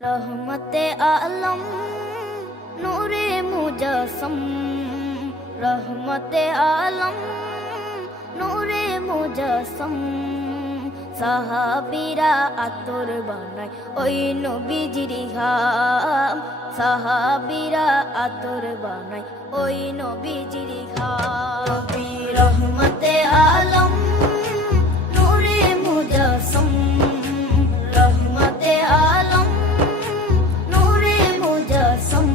रहमते आलम नूरे मुजस्सम, रहमते आलम नूरे मुजस्सम। সাহাবীরা আতর বানায় ওই নবীজির ঘাম, সাহাবীরা আতর বানায় ওই নবীজির ঘাম। নবী রহমতে আলম নূরে মুজস্সম, রহমতে আলম নূরে মুজস্সম।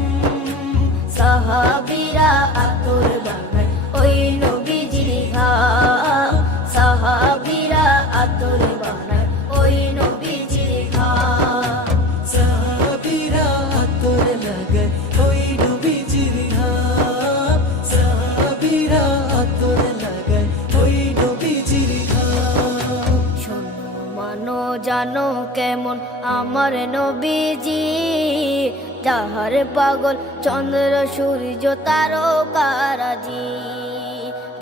সাহাবীরা আতর বানায় ওই নবীজির ঘাম, সাহাবীরা আতর বানায় ওই নবীজির ঘাম। সাহাবীরা আতর লাগায় ওই নবীজির ঘাম, সাহাবীরা আতর লাগায় ওই নবীজির ঘাম। শোনো মানো জানো কেমন আমার নবীজি, যাহার পাগল চন্দ্র সূর্য তারকারাজি,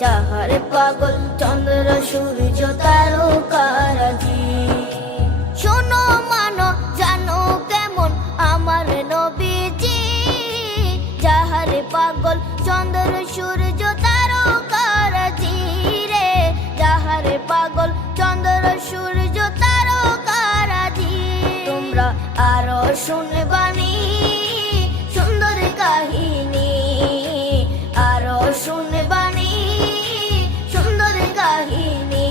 যাহার পাগল চন্দ্র সূর্য তারকারাজি। শোনো মানো জানো কেমন আমার নবীজি, যাহার পাগল চন্দ্র সূর্য তারকারাজি রে, যাহার পাগল চন্দ্র সূর্য তারকারাজি। তোমরা আরো শুনবানি সুন্দর কাহিনী, আরো শুনবানি সুন্দর কাহিনী।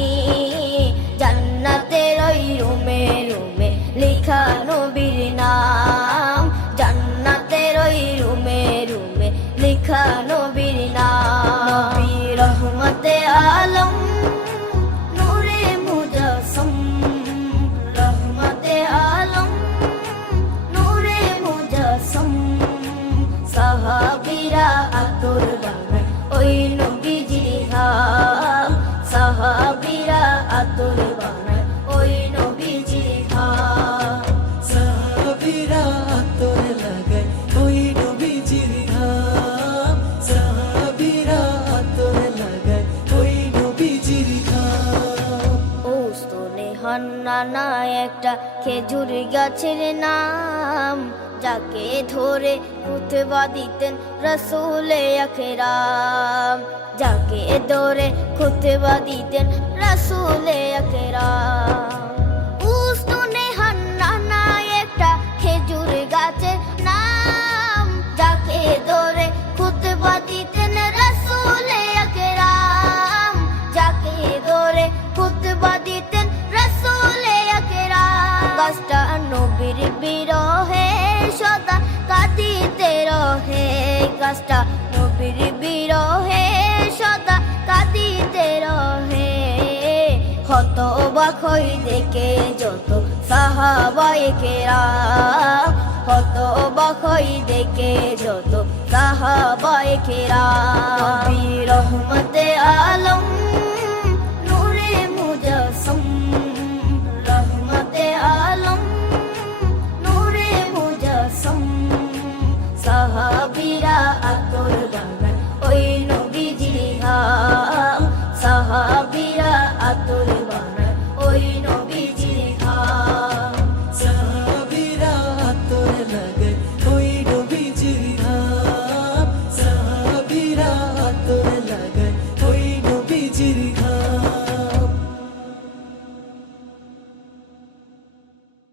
জান্নাতের ওই রুমে রুমে লেখা নবীর নাম, জান্নাতের ওই রুমে রুমে লেখা নবীর নাম। নবী রহমতে আলম নূরে মুজস্সম, রহমতে আলম নূরে মুজস্সম। সাহাবীরা আতর বানায় ওই নবীজির ঘাম, সাহাবীরা আতর বানায় ওই নবীজির ঘাম। সাহাবীরা আতর লাগায় ওই নবীজির ঘাম, সাহাবীরা আতর লাগায় ওই নবীজির ঘাম। ও স্তনে হান্নানা একটা খেজুর গাছের নাম, যাকে ধরে খুতবা দিতেন রাসূলে আকরাম, যাকে ধরে খুতবা দিতেন রাসূলে আকরাম। উস্তনে হান্নানা একটা খেজুর গাছের নাম, যাকে ধরে খুতবা দিতেন রাসূলে আকরাম, যাকে ধরে খুতবা দিতেন রাসূলে আকরাম। গাছটা নবীর বিরহে সদা কাঁদিতে রহে, গাছটা নবীর বিরহে সদা কাঁদিতে রহে। হতবাক হই দেখে যত সাহাবায়ে কেরাম, হতবাক হই দেখে যত সাহাবায়ে কেরাম। নবী রহমতে আলম